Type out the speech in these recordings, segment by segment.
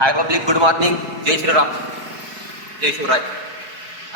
हाय public, good morning. जय श्रीराम, जय शिवराय.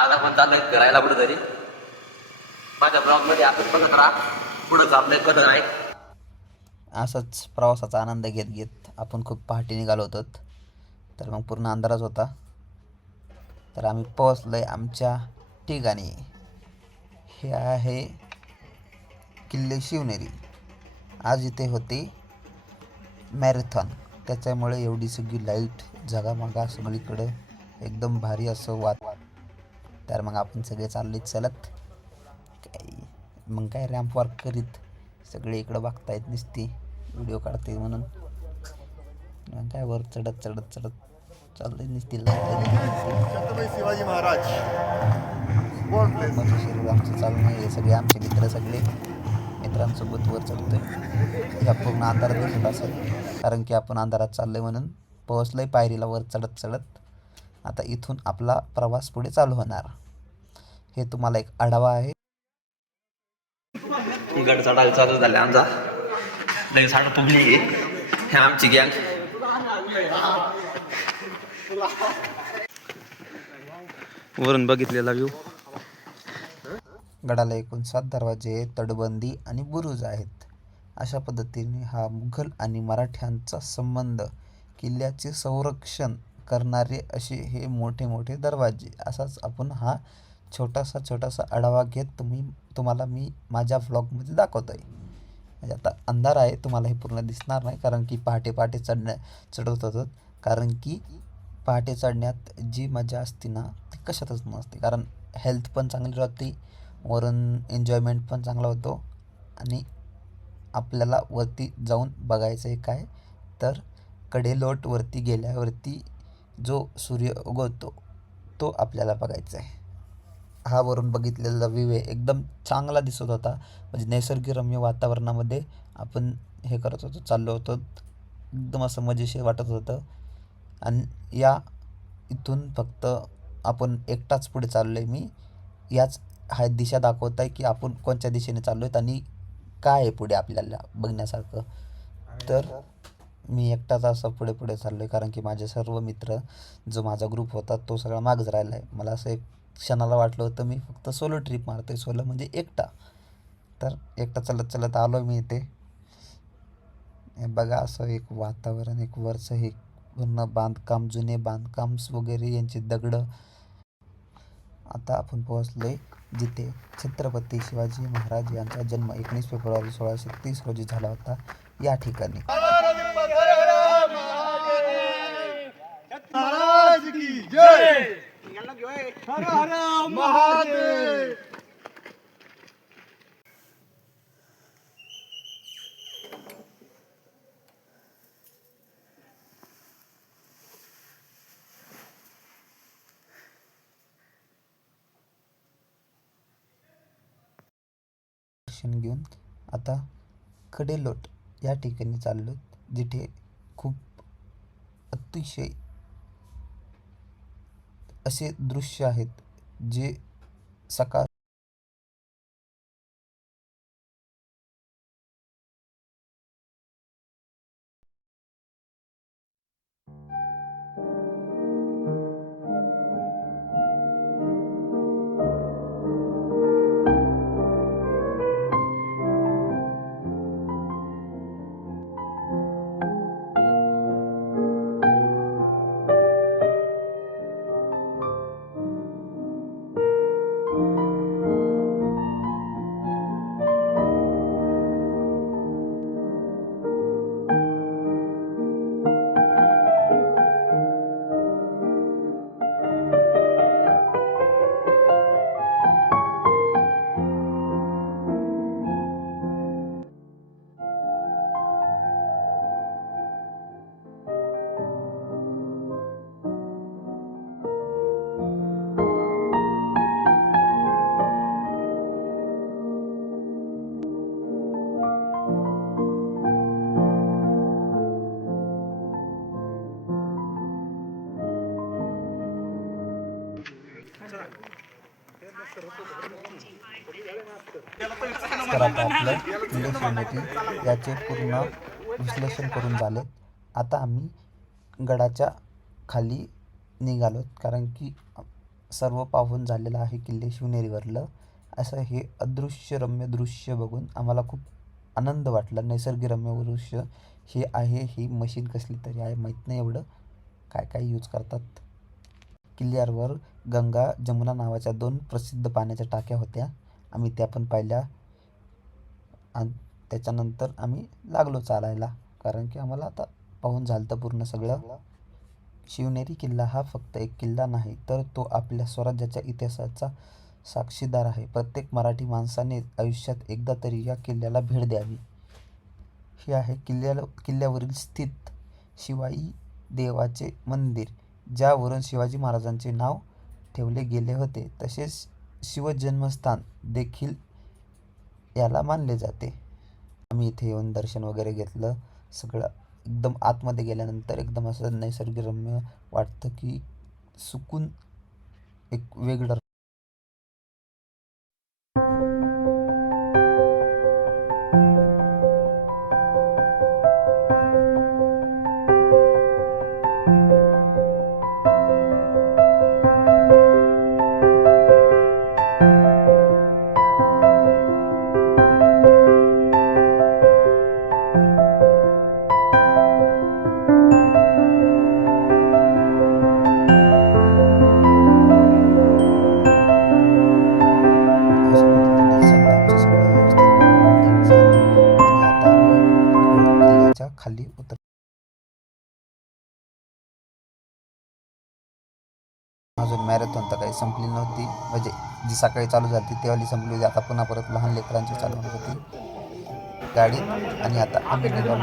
आज आपण चाललोय फिरायला कुठेतरी. माझ्या ब्लॉगमध्ये आपण बघत राहा. पुढं चाललंय कसं आहे. असाच प्रवासाचा आनंद घेत घेत आपण खूप पहाटे निघालो होतो. तर मग पूर्ण अंधारच होता. तर आम्ही पोहोचलोय आमच्या ठिकाणी. हे आहे किल्ले शिवनेरी. आज इथे होते मॅरेथॉन, त्याच्यामुळे एवढी सगळी लाईट झगामगा सगळीकडे एकदम भारी असं तर मग आपण सगळे चालले चलत मग काय रॅम्प वॉक करीत सगळे इकडं बघतायत नुसती व्हिडिओ काढते म्हणून. मग काय वर चढत चढत चढत चाललंय नुसती छत्रपती शिवाजी महाराज शरीर आमचं चालणं. हे सगळे आमचे मित्र सगळे मित्रांसोबत वर चढतोय. ह्या पूर्ण अंधारात दिसत असेल कारण की आपण अंधारात चाललोय म्हणून. पोहोचलोय पायरीला वर चढत चढत. आता इथून आपला प्रवास पुढे चालू होणार. हे तुम्हाला एक आढावा आहे. गड चढायला चालू झाले आमचा. लई साठ तुमली हे आमची गँग. वरून बघितलेला व्ह्यू. गडाला एकूण 7 दरवाजे, तटबंदी आणि बुरुज आहेत. अशा पद्धतीने हा मुघल आणि मराठ्यांचा संबंध, किल्ल्याचे संरक्षण करणारे असे हे मोठे मोठे दरवाजे. असाच आपण हा छोटासा आढावा घेत तुम्हाला मी माझ्या व्लॉगमध्ये दाखवतो आहे. म्हणजे आता अंधार आहे, तुम्हाला हे पूर्ण दिसणार नाही कारण की पहाटे चढत होतो. कारण की पहाटे चढण्यात जी मजा असते ना ती कशातच नसते. कारण हेल्थ पण चांगली राहते, वरून एन्जॉयमेंट पण चांगला होतो. आणि आपल्याला वरती जाऊन बघायचं आहे काय तर कडेलोट वरती गेल्यावरती जो सूर्य उगवतो तो आपल्याला बघायचा आहे. हा वरून बघितलेला व्ह्यू आहे, एकदम चांगला दिसत होता. म्हणजे नैसर्गिकरम्य वातावरणामध्ये आपण हे करत होतो, चाललो होतो. एकदम असं मजेशीर वाटत होतं. आणि इथून फक्त आपण एकटाच पुढे चाललो आहे मी. याच हा दिशा दाखवत आहे की आपण कोणत्या दिशेने चाललो आहेत आणि काय आहे पुढे आपल्याला बघण्यासारखं. तर मी एकटाच असं पुढे पुढे चाललो आहे कारण की माझे सर्व मित्र, जो माझा ग्रुप होता तो सगळा मागच राहिला आहे. मला असं एक क्षणाला वाटलं होतं मी फक्त सोलो ट्रिप मारतोय, सोलो म्हणजे एकटा. तर एकटा चलत चलत आलो मी इथे. हे बघा असं एक वातावरण, एक वरचं हे पूर्ण बांधकाम, जुने बांधकाम वगैरे यांची दगडं. आता आपण पोहोचलोय जिथे छत्रपती शिवाजी महाराज यांचा जन्म 19 फेब्रुवारी 1630 रोजी झाला होता, या ठिकाणी. महाराज की जय. हर हर महादेव. दर्शन घेऊन आता कडेलोट या ठिकाणी चाललो, जिथे खूप अतिशय असे दृश्य आहेत जे सकाळ तर आता आपलं किल्ले शिवनेरी याचे पूर्ण विश्लेषण करून झाले. आता आम्ही गडाच्या खाली निघालो, कारण की सर्व पाहून झालेलं आहे किल्ले शिवनेरीवरलं. असं हे अदृश्यरम्य दृश्य बघून आम्हाला खूप आनंद वाटला. निसर्गरम्य दृश्य हे आहे. ही मशीन कसली तरी आहे, माहीत नाही एवढं काय काय यूज करतात. किल्ल्यावर गंगा जमुना नावाच्या 2 प्रसिद्ध पाण्याच्या टाक्या होत्या. आम्ही त्या पण पाहिल्या आणि त्याच्यानंतर आम्ही लागलो चालायला, कारण की आम्हाला आता पाहून झालं तर पूर्ण सगळं. शिवनेरी किल्ला हा फक्त एक किल्ला नाही, तर तो आपल्या स्वराज्याच्या इतिहासाचा साक्षीदार आहे. प्रत्येक मराठी माणसाने आयुष्यात एकदा तरी या किल्ल्याला भेट द्यावी. हे आहे किल्ल्यावरील स्थित शिवाई देवाचे मंदिर, ज्यावरून शिवाजी महाराजांचे नाव ठेवले गेले होते. तसेच शिवजन्मस्थान देखील याला मानले जाते. आम्ही इथे येऊन दर्शन वगैरे घेतलं. सगळं एकदम आतमध्ये गेल्यानंतर एकदम असं निसर्गरम्य वाटतं, की सुकून एक वेगळं. अशा पद्धतीने सगळं आमचं सगळं व्यवस्थित नीट झालं आणि आता आम्ही किल्ल्याच्या खाली उतर. अजून मॅरेथॉन तर काही संपली नव्हती, म्हणजे जी सकाळी चालू झाली ती तेव्हाली संपली होती. आता पुन्हा परत लहान लेकरांची चालू होत होती गाडीत. आणि आता आम्ही निघालो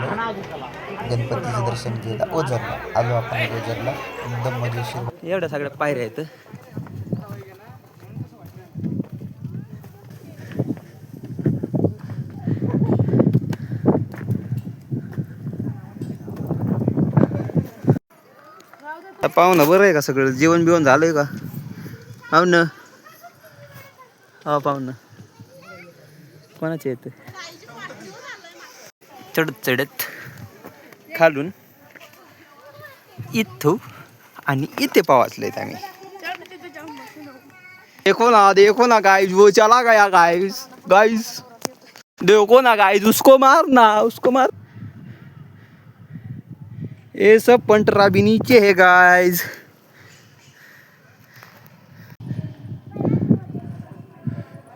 गणपतीचं दर्शन घ्यायला ओझरला. आलो आपण ओझरला. एकदम मजेशीर. एवढ्या सगळ्या पायऱ्या आहेत. पाहुणं बरं आहे का? सगळं जेवण बिवण झालंय का पाहुणं? हा पाहुणं कोणाचे येत? चढत चढत खालून इथं आणि इथे पोहोचलेत आम्ही. देखो ना गाइस, वो चला गया गाइस. गाइस देखो ना गाइस, उसको मार ना, उसको मार. ये सब पंटरा भी नीचे है गाइस.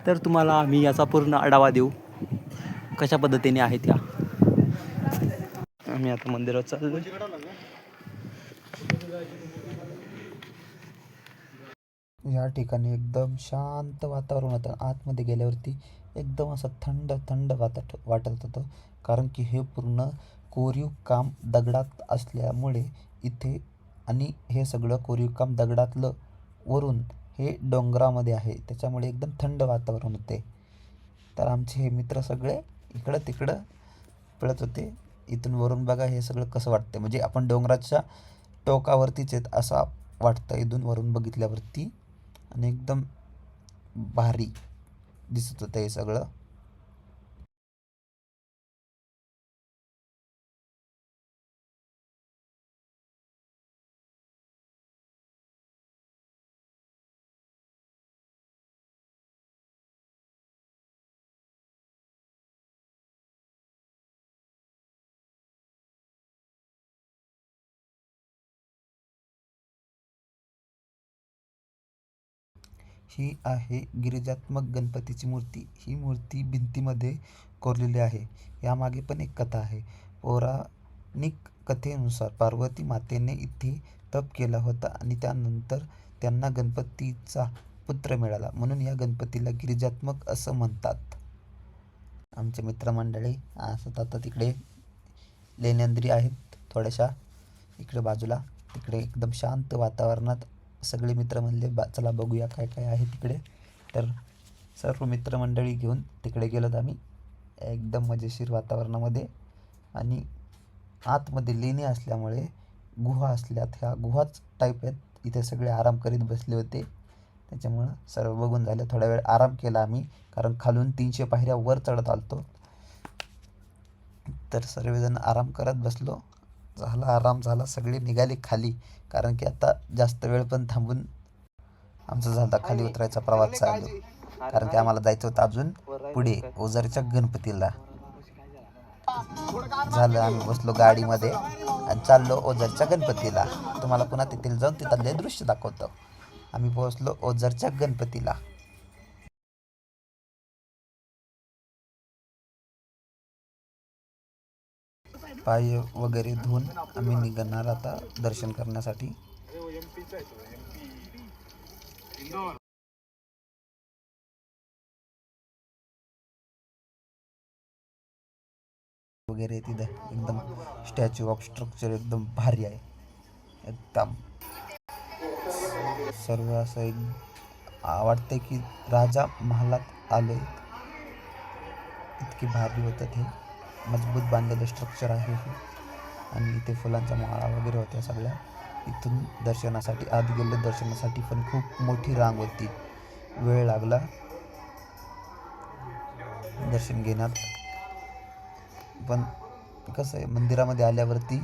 तर तुम्हाला आम्ही याचा पूर्ण आढावा देऊ कशा पद्धतीने आहे त्या. आम्ही आता मंदिरात चाललो. या ठिकाणी एकदम शांत वातावरण होतं. आतमध्ये गेल्यावरती एकदम असं थंड थंड वाटत होतं, कारण की हे पूर्ण कोरीव काम दगडात असल्यामुळे इथे, आणि हे सगळं कोरीव काम दगडातलं वरून हे डोंगरामध्ये आहे, त्याच्यामुळे एकदम थंड वातावरण होते. तर आमचे हे मित्र सगळे इकडं तिकडं पळत होते. इथून वरून बघा हे सगळं कसं वाटतं, म्हणजे आपण डोंगराच्या टोकावरतीच आहेत असं वाटतं इथून वरून बघितल्यावरती. आणि एकदम भारी दिसत होतं हे सगळं. ही आहे गिरिजात्मक गणपतीची मूर्ती. ही मूर्ती भिंतीमध्ये कोरलेली आहे. यामागे पण एक कथा आहे. पौराणिक कथेनुसार पार्वती मातेने इथे तप केला होता आणि त्यानंतर त्यांना गणपतीचा पुत्र मिळाला, म्हणून या गणपतीला गिरिजात्मक असं म्हणतात. आमचे मित्रमंडळी असं आता तिकडे लेण्यांद्री आहेत थोड्याशा इकडे बाजूला. तिकडे एकदम शांत वातावरणात सगळे मित्र म्हणले चला बघूया काय काय आहे तिकडे. तर सर्व मित्रमंडळी घेऊन तिकडे गेलोत आम्ही एकदम मजेशीर वातावरणामध्ये. आणि आतमध्ये लेणी असल्यामुळे गुहा असल्यात, ह्या गुहाच टाईप आहेत. इथे सगळे आराम करीत बसले होते, त्याच्यामुळं सर्व बघून झालं. थोडा वेळ आराम केला आम्ही, कारण खालून 300 पायऱ्या वर चढत आलतो. तर सर्वजण आराम करत बसलो झाला आराम झाला, सगळे निघाले खाली. कारण की आता जास्त वेळ पण थांबून आमचा झाला खाली उतरायचा प्रवास चालू. कारण की आम्हाला जायचं होतं अजून पुढे ओझरच्या गणपतीला. झालं, आम्ही बसलो गाडीमध्ये आणि चाललो ओझरच्या गणपतीला. तुम्हाला पुन्हा तिथे जाऊन तिथले दृश्य दाखवतो. आम्ही पोहोचलो ओझरच्या गणपतीला. पाय वगैरे धुवून आम्ही निघणार आता दर्शन करण्यासाठी. वगैरे तिथं एकदम स्टॅच्यू ऑफ स्ट्रक्चर एकदम भारी आहे. एकदम सर्व असं एक वाटतंय की राजा महालात आलोय. इतकी भारी होतं ते. मजबूत बांधलेलं स्ट्रक्चर आहे हे. आणि इथे फुलांच्या माळा वगैरे होत्या सगळ्या. इथून दर्शनासाठी आत गेलो. दर्शनासाठी पण खूप मोठी रांग होती. वेळ लागला दर्शन घेण्यात. पण कसं आहे, मंदिरामध्ये आल्यावरती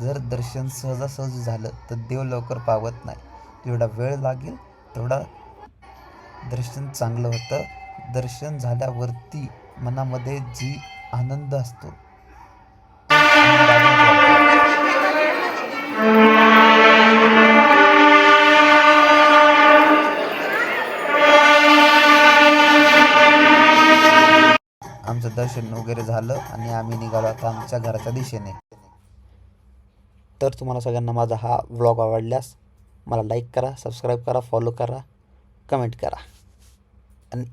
जर दर्शन सहजासहजी झालं तर देव लवकर पावत नाही. जेवढा वेळ लागेल तेवढा दर्शन चांगलं होतं. दर्शन झाल्यावरती मनामध्ये जी आनंद असतो तो आनंद आमचं दर्शन वगैरे झालं आणि आम्ही निघालो आता आमच्या घराच्या दिशेने. तर तुम्हाला सगळ्यांना माझा हा व्लॉग आवडल्यास मला लाईक करा, सबस्क्राईब करा, फॉलो करा, कमेंट करा आणि